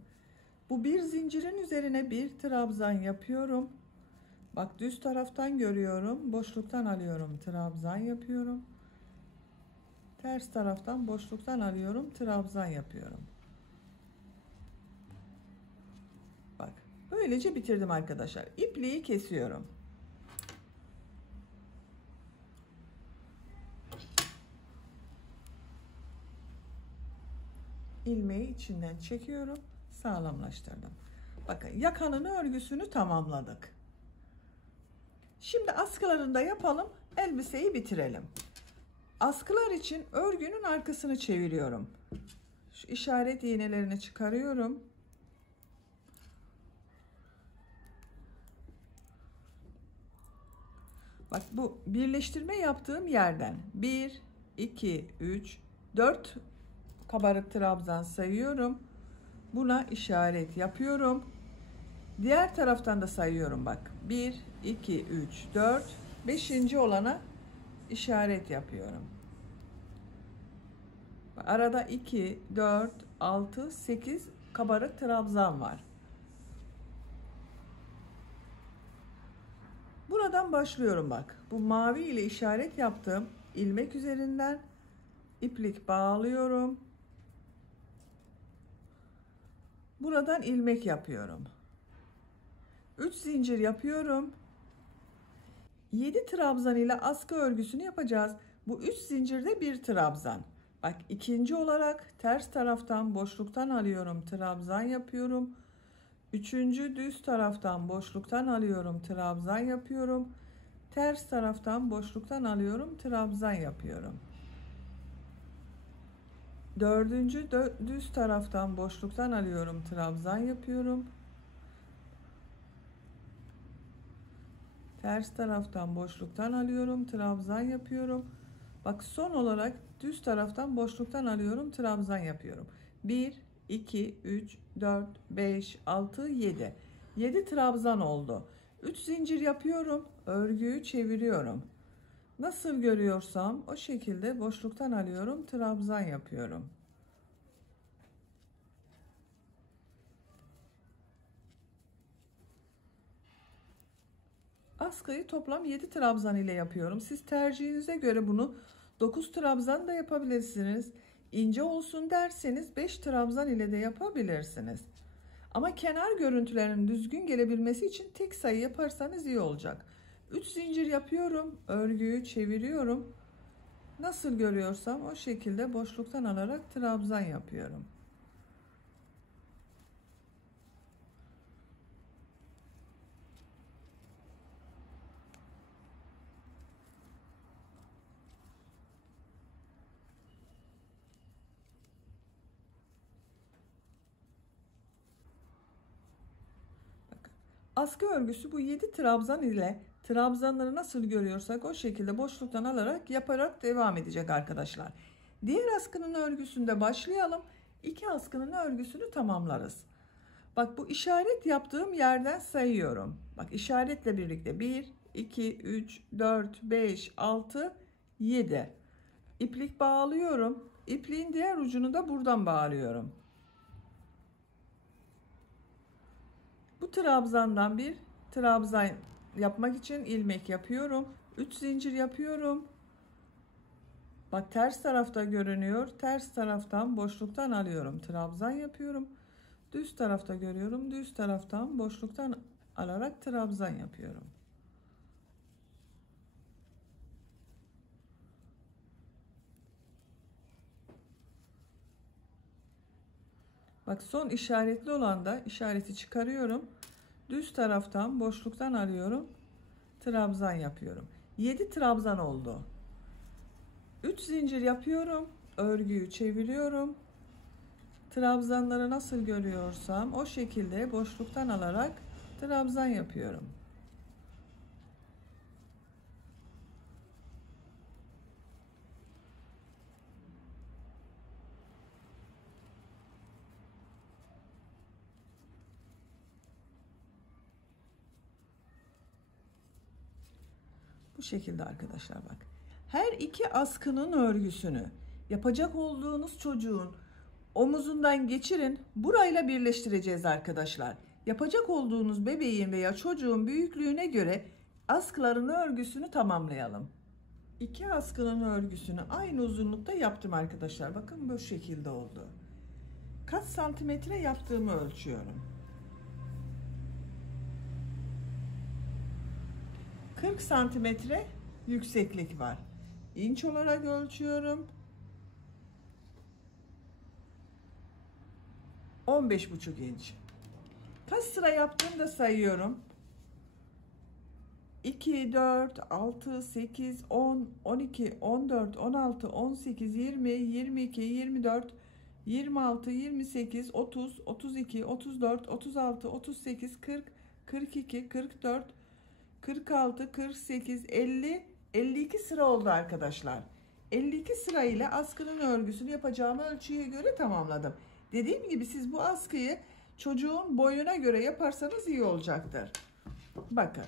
Bu bir zincirin üzerine bir trabzan yapıyorum. Bak, düz taraftan görüyorum, boşluktan alıyorum, trabzan yapıyorum. Ters taraftan boşluktan alıyorum, trabzan yapıyorum. Bak, böylece bitirdim arkadaşlar. İpliği kesiyorum. İlmeği içinden çekiyorum, sağlamlaştırdım. Bakın, yakanın örgüsünü tamamladık. Şimdi askılarını da yapalım, elbiseyi bitirelim. Askılar için örgünün arkasını çeviriyorum. Şu işaret iğnelerini çıkarıyorum. Bak, bu birleştirme yaptığım yerden 1, 2, 3, 4 kabarık trabzan sayıyorum. Buna işaret yapıyorum. Diğer taraftan da sayıyorum bak. 1, 2, 3, 4, 5. olana işaret yapıyorum. Arada 2, 4, 6, 8 kabarık trabzan var. Buradan başlıyorum bak. Bu mavi ile işaret yaptığım ilmek üzerinden iplik bağlıyorum. Buradan ilmek yapıyorum. 3 zincir yapıyorum. 7 trabzan ile askı örgüsünü yapacağız. Bu 3 zincirde bir trabzan. Bak, ikinci olarak ters taraftan boşluktan alıyorum, trabzan yapıyorum. Üçüncü düz taraftan boşluktan alıyorum, trabzan yapıyorum. Ters taraftan boşluktan alıyorum, trabzan yapıyorum. Dördüncü düz taraftan boşluktan alıyorum, trabzan yapıyorum. Ters taraftan boşluktan alıyorum, trabzan yapıyorum. Bak, son olarak düz taraftan boşluktan alıyorum, trabzan yapıyorum. 1, 2, 3, 4, 5, 6, 7. 7 trabzan oldu. 3 zincir yapıyorum, örgüyü çeviriyorum. Nasıl görüyorsam o şekilde boşluktan alıyorum, trabzan yapıyorum. Askıyı toplam 7 trabzan ile yapıyorum. Siz tercihinize göre bunu 9 trabzan da yapabilirsiniz. İnce olsun derseniz 5 trabzan ile de yapabilirsiniz. Ama kenar görüntülerinin düzgün gelebilmesi için tek sayı yaparsanız iyi olacak. 3 zincir yapıyorum, örgüyü çeviriyorum. Nasıl görüyorsam o şekilde boşluktan alarak trabzan yapıyorum. Askı örgüsü bu 7 trabzan ile trabzanları nasıl görüyorsak o şekilde boşluktan alarak yaparak devam edecek arkadaşlar. Diğer askının örgüsünde başlayalım. 2 askının örgüsünü tamamlarız. Bak, bu işaret yaptığım yerden sayıyorum. Bak, işaretle birlikte 1, 2, 3, 4, 5, 6, 7. İplik bağlıyorum. İpliğin diğer ucunu da buradan bağlıyorum. Bu trabzandan bir trabzan yapmak için ilmek yapıyorum. 3 zincir yapıyorum. Bak, ters tarafta görünüyor. Ters taraftan boşluktan alıyorum, trabzan yapıyorum. Düz tarafta görüyorum. Düz taraftan boşluktan alarak trabzan yapıyorum. Bak, son işaretli olan da işareti çıkarıyorum. Düz taraftan boşluktan alıyorum, trabzan yapıyorum. 7 trabzan oldu. 3 zincir yapıyorum. Örgüyü çeviriyorum. Trabzanları nasıl görüyorsam o şekilde boşluktan alarak trabzan yapıyorum. Bu şekilde arkadaşlar bak. Her iki askının örgüsünü yapacak olduğunuz çocuğun omuzundan geçirin. Burayla birleştireceğiz arkadaşlar. Yapacak olduğunuz bebeğin veya çocuğun büyüklüğüne göre askıların örgüsünü tamamlayalım. İki askının örgüsünü aynı uzunlukta yaptım arkadaşlar. Bakın bu şekilde oldu. Kaç santimetre yaptığımı ölçüyorum. 40 santimetre yükseklik var. İnç olarak ölçüyorum. 15,5 inç. Kaç sıra yaptığımı da sayıyorum. 2, 4, 6, 8, 10, 12, 14, 16, 18, 20, 22, 24, 26, 28, 30, 32, 34, 36, 38, 40, 42, 44, 46, 48, 50, 52 sıra oldu arkadaşlar. 52 sıra ile askının örgüsünü yapacağım ölçüye göre tamamladım. Dediğim gibi siz bu askıyı çocuğun boyuna göre yaparsanız iyi olacaktır. Bakın.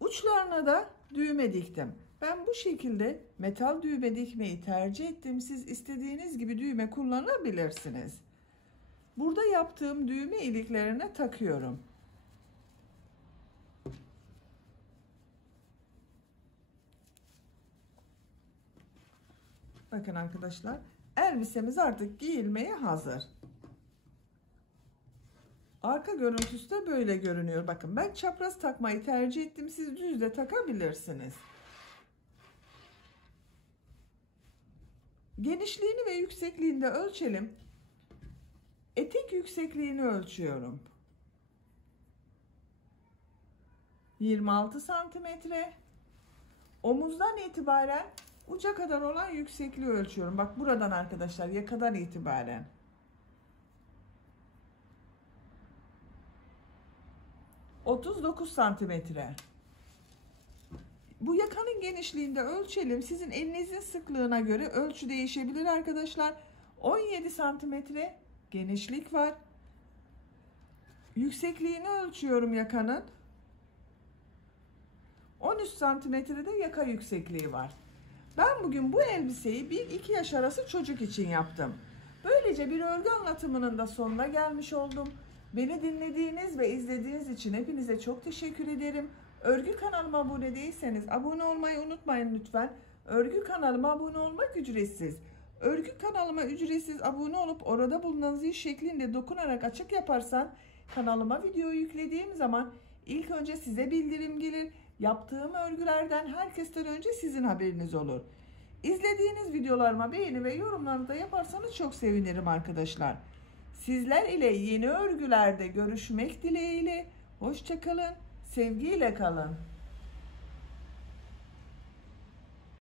Uçlarına da düğme diktim. Ben bu şekilde metal düğme dikmeyi tercih ettim. Siz istediğiniz gibi düğme kullanabilirsiniz. Burada yaptığım düğme iliklerine takıyorum. Bakın arkadaşlar, elbisemiz artık giyilmeye hazır. Arka görüntüsü de böyle görünüyor. Bakın ben çapraz takmayı tercih ettim. Siz düz de takabilirsiniz. Genişliğini ve yüksekliğini de ölçelim. Etek yüksekliğini ölçüyorum. 26 santimetre. Omuzdan itibaren uca kadar olan yüksekliği ölçüyorum. Bak buradan arkadaşlar, yakadan itibaren. 39 santimetre. Bu yakanın genişliğini de ölçelim. Sizin elinizin sıklığına göre ölçü değişebilir arkadaşlar. 17 santimetre genişlik var. Yüksekliğini ölçüyorum yakanın. 13 santimetrede yaka yüksekliği var. Ben bugün bu elbiseyi 1-2 yaş arası çocuk için yaptım. Böylece bir örgü anlatımının da sonuna gelmiş oldum. Beni dinlediğiniz ve izlediğiniz için hepinize çok teşekkür ederim. Örgü kanalıma abone değilseniz abone olmayı unutmayın lütfen. Örgü kanalıma abone olmak ücretsiz. Örgü kanalıma ücretsiz abone olup orada bulunan zil şeklinde dokunarak açık yaparsan kanalıma video yüklediğim zaman ilk önce size bildirim gelir. Yaptığım örgülerden herkesten önce sizin haberiniz olur. İzlediğiniz videolarıma beğeni ve yorumlarını da yaparsanız çok sevinirim arkadaşlar. Sizler ile yeni örgülerde görüşmek dileğiyle. Hoşça kalın, sevgiyle kalın.